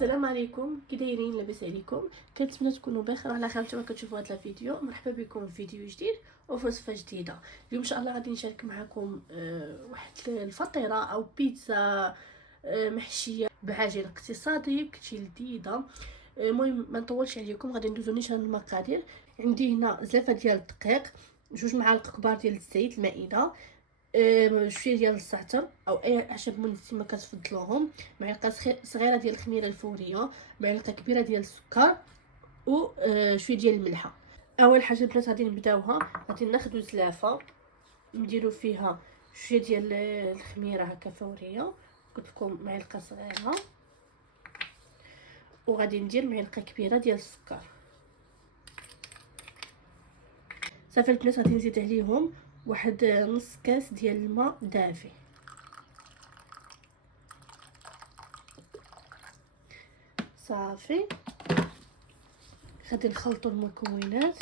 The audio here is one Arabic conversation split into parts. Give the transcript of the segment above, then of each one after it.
السلام عليكم، كي دايرين؟ لاباس عليكم؟ كنتمنى تكونوا بخير على خير. نتوما كتشوفوا هذا الفيديو، مرحبا بكم في فيديو جديد وفي وصفه جديده. اليوم ان شاء الله غادي نشارك معكم واحد الفطيره او بيتزا محشيه بعجين اقتصادي كتجي لذيذه. المهم ما نطولش عليكم، غادي ندوزو نيشان المقادير. عندي هنا زلافه ديال الدقيق، 2 معالق كبار ديال الزيت المائده، شويه ديال الزعتر او اي اعشاب منسمه كتفضلوهم، معلقه صغيره ديال الخميره الفوريه، معلقه كبيره ديال السكر و شويه ديال الملحه. اول حاجه البنات غادي نبداوها، غادي ناخذ زلافه نديرو فيها شويه ديال الخميره هكا فوريه، قلت لكم معلقه صغيره، وغادي ندير معلقه كبيره ديال السكر. صافي البنات غادي نزيد عليهم واحد نص كاس ديال الماء دافي. صافي غادي نخلطو المكونات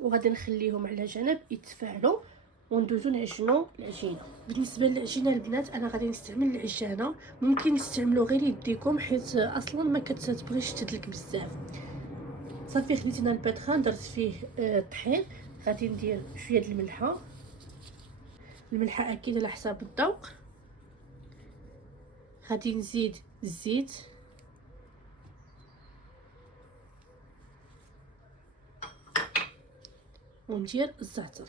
وغادي نخليهم على جنب يتفاعلوا وندوزو نعجنو العجينه. بالنسبه للعجينه البنات انا غادي نستعمل العجانه، ممكن تستعملوا غير يديكم حيت اصلا ما كتبغيش تدلك بزاف. صافي خديتنا الباتخان درت فيه طحين، غادي ندير شويه د الملحه اكيد على حساب الذوق. غادي نزيد الزيت وندير الزعتر.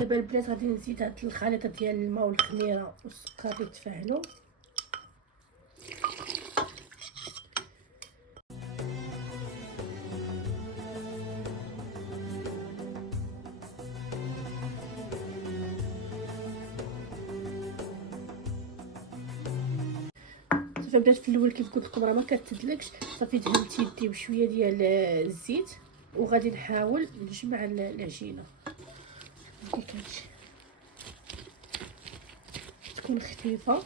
دابا البنات غادي نزيد هاد الخليطه ديال الماء والخميره والسكر يتفاعلوا. صافي بدات في الاول كيف قلت لكم راه ما كتدلكش. صافي دهنت يدي بشويه ديال الزيت وغادي نحاول نجمع العجينه كيفاش تكون خفيفه.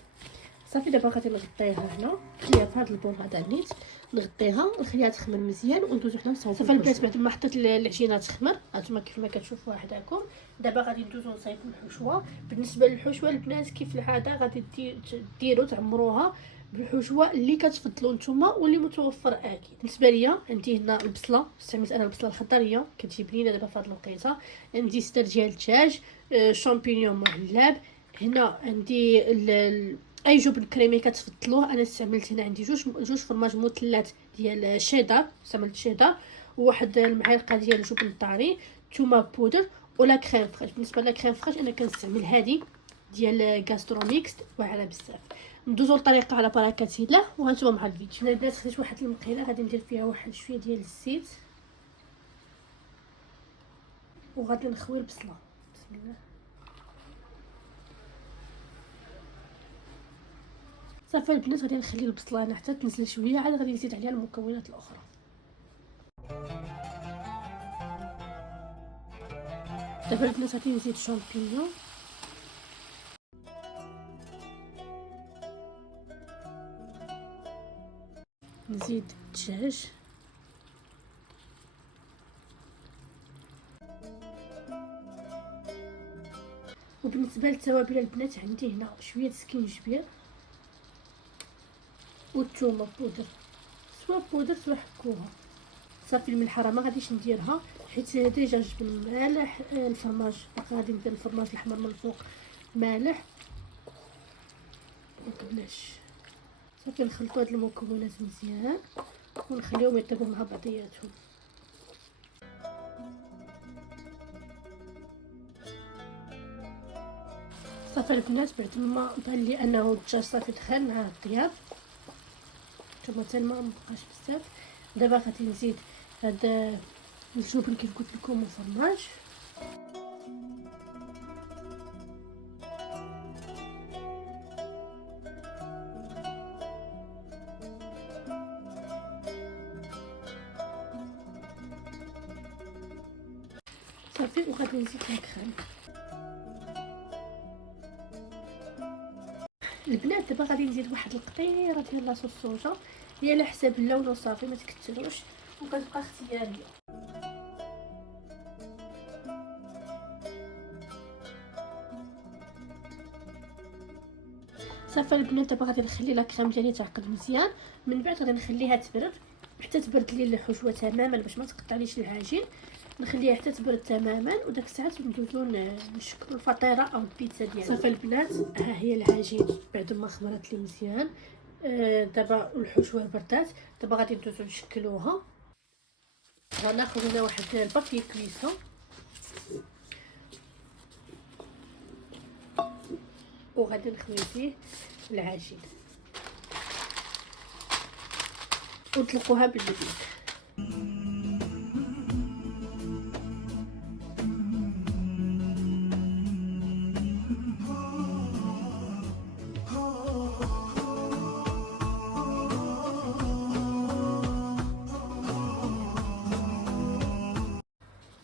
صافي دابا غادي نغطيها هنا، نخليها في هذا البول هذا نيت، نغطيها نخليها تخمر مزيان وندوزو حنا نصايبو. صافي البنات بعد ما حطيت العجينه تخمر هانتوما كيف ما كتشوفوا حداكم، دابا غادي ندوزو نصايبو الحشوه. بالنسبه للحشوه البنات كيف العاده غادي ديروا تعمروها بالحشوه اللي كتفضلوا نتوما واللي متوفر اكيد. بالنسبه ليا عندي هنا البصله، استعملت انا البصله الخضريه كتجي بنينه دابا في هذه الوقيته. عندي صدر ديال الدجاج، شامبينيون معلب، هنا عندي اي جبن كريمي كتفضلوه. انا استعملت هنا عندي جوج فرماج مثلث ديال الشيدر، استعملت شيدر، وواحد المعلقه ديال الجبن الطاري، ثومه بودر ولا كريم فريش. بالنسبه لكريم فريش انا كنستعمل هذه ديال غاستروميكس واعره بزاف. ندوزو الطريقه على بركه الله وهانتوما مع الفيديو. هنا البنات خديت واحد المقيله غادي ندير فيها واحد شويه ديال الزيت وغادي نخوي البصله. بسم الله. صافي البنات غادي نخلي البصله هنا حتى تنزل شويه، عاد غادي نزيد عليها المكونات الاخرى. دابا البنات غادي نزيد شامبينيون، نزيد الدجاج، وبالنسبه للتوابل البنات عندي هنا شويه سكينجبير والثومه بودر، سوا بودر سوا حكوها. صافي الملحه راه ما غاديش نديرها حيت ديجا جبن مالح. الفرماج غادي ندير الفرماج الاحمر من الفوق مالح وكلاش. صافي نخلطوا هاد المكونات مزيان ونخليهم يطيبوا مع بعضياتهم. صافي البنات بعد ما بان لي انه الدجاج صافي دخل مع الطياب، كما حتى الماء مبقاش بزاف، دابا غادي نزيد هاد الجبن كيف قلت لكم وفرماج. صافي وغادي نزيد الكريم. البنات دابا غادي نزيد واحد القطيره ديال لاصوص الصوجا، هي على حساب اللون وصافي ما تكثروش وكتبقى اختياريه. صافي البنات دابا غادي نخلي لا كريم ديالي تعقد مزيان، من بعد غادي نخليها تبرد حتى تبرد لي الحشوه تماما باش ما تقطعليش العجين. نخليها حتى تبرد تماما وداك الساعات ندوزو نشكلوا الفطيره او البيتزا ديالنا. صافي البنات ها هي العجين بعد ما خمرت لي مزيان. دابا الحشوه بردات، دابا غادي ندوزو نشكلوها. غناخذ هنا واحد البابي كليسون وغادي نخوي فيه العجين ونطلقوها بالمديد.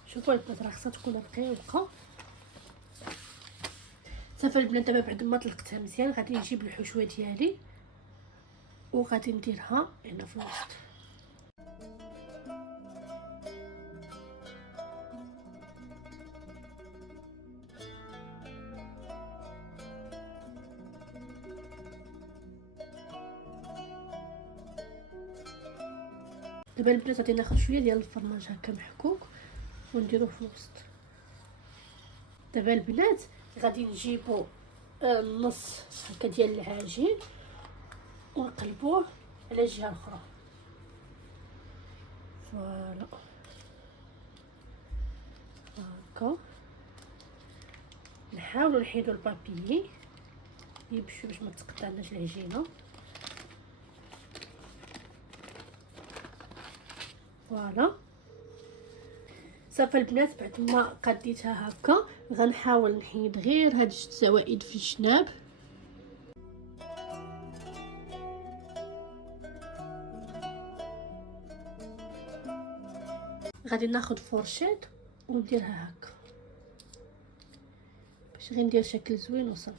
شوفوا البنات راه خصها تكون رقيقه. صافي البنات دابا بعد ما طلقتها مزيان غادي نجيب الحشوه ديالي وغادي نديرها هنا في الوسط. دابا البنات غادي ناخذ شويه ديال الفرماج هكا محكوك ونديروه في الوسط. دابا البنات غادي نجيبو نص هكا ديال العجين ونقلبوه على الجهه الاخرى. فوالا هكا نحاولوا نحيدوا البابيي يبشو باش ما تقطعناش العجينه. فوالا صافي البنات بعد ما قديتها هكا غنحاول نحيد غير هاد الزوائد في الجناب. غادي ناخذ فورشيط ونديرها هكا باش غير ندير شكل زوين وصافي.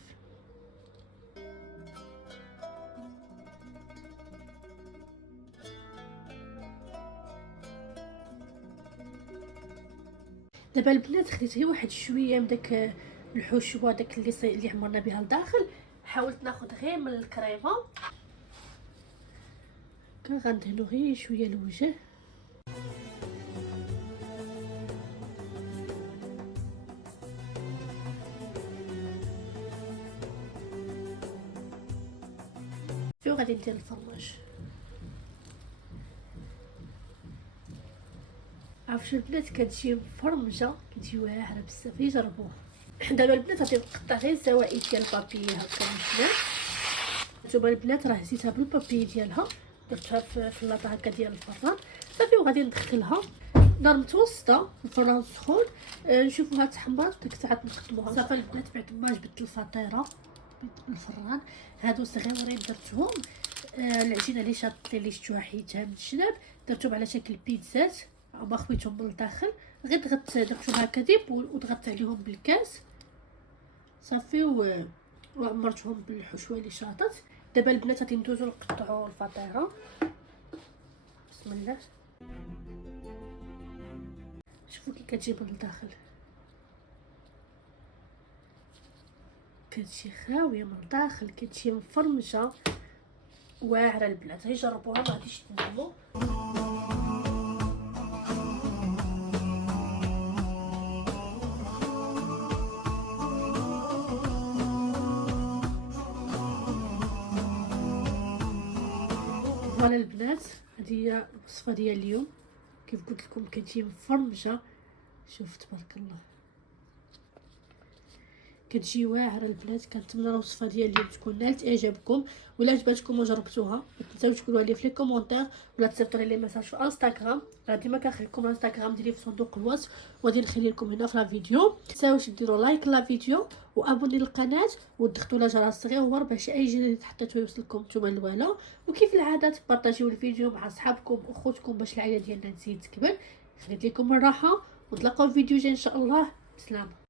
دابا البنات خديت غير واحد شويه من داك الحشوه داك اللي عمرنا بها لداخل، حاولت ناخذ غير من الكريمه غندهنو غير شويه الوجه. وغادي ندير الفرماج. عرفتوا البنات كتجي مفرمجه كتجي واعره بزاف، جربوها. دابا البنات غادي نقطع غير الزوائد ديال البابي هكا من الجناب. نتوما البنات راه هزيتها بالبابي ديالها درتها في اللاطه هكا ديال الفران صافي، وغادي ندخلها نار متوسطه الفران سخون نشوفوها تحمر ديك الساعه نقدموها. صافي البنات بعد ما جبت الفطيره بالفران هادو صغيورين درتهم العجينه اللي شاطت اللي شفتوها حيدتها من الجناب درتهم على شكل بيتزات ما خويتهم من الداخل، غير درتهم هكا ديب وضغطت عليهم بالكاس صافي وعمرتهم بالحشوه اللي شاطت. دابا البنات غادي ندوزو نقطعوا الفطيره. بسم الله. شوفوا كي كتجي من الداخل كتجي خاويه من الداخل كتجي مفرمجه واعره. البنات غير جربوها ما غاديش تندموا. فوالا البنات هذه هي الوصفه ديال اليوم كيف قلت لكم كتجي مفرمجه. شوف تبارك الله كتجي واعره البنات. كنتمنى الوصفه ديال اليوم تكون نالت اعجابكم ولا عجبتكم وجربتوها. ما تنساوش تقولوا لي في لي كومونتير ولا تصيفطوا لي ميساج في انستغرام. راه ديما كنخلي لكم الانستغرام ديالي في صندوق الوصف وغادي نخلي لكم هنا في لا فيديو. ما تنساوش ديروا لايك لا فيديو وابوني للقناه وتدخلوا على جرس صغير باش اي جديد حطيتو يوصلكم نتوما الوالا. وكيف العاده تبارطاجيو الفيديو مع صحابكم واخوتكم باش العائله ديالنا تزيد تكبر. خليت لكم الراحه ونتلاقاو في فيديو جاي ان شاء الله. بسلامه.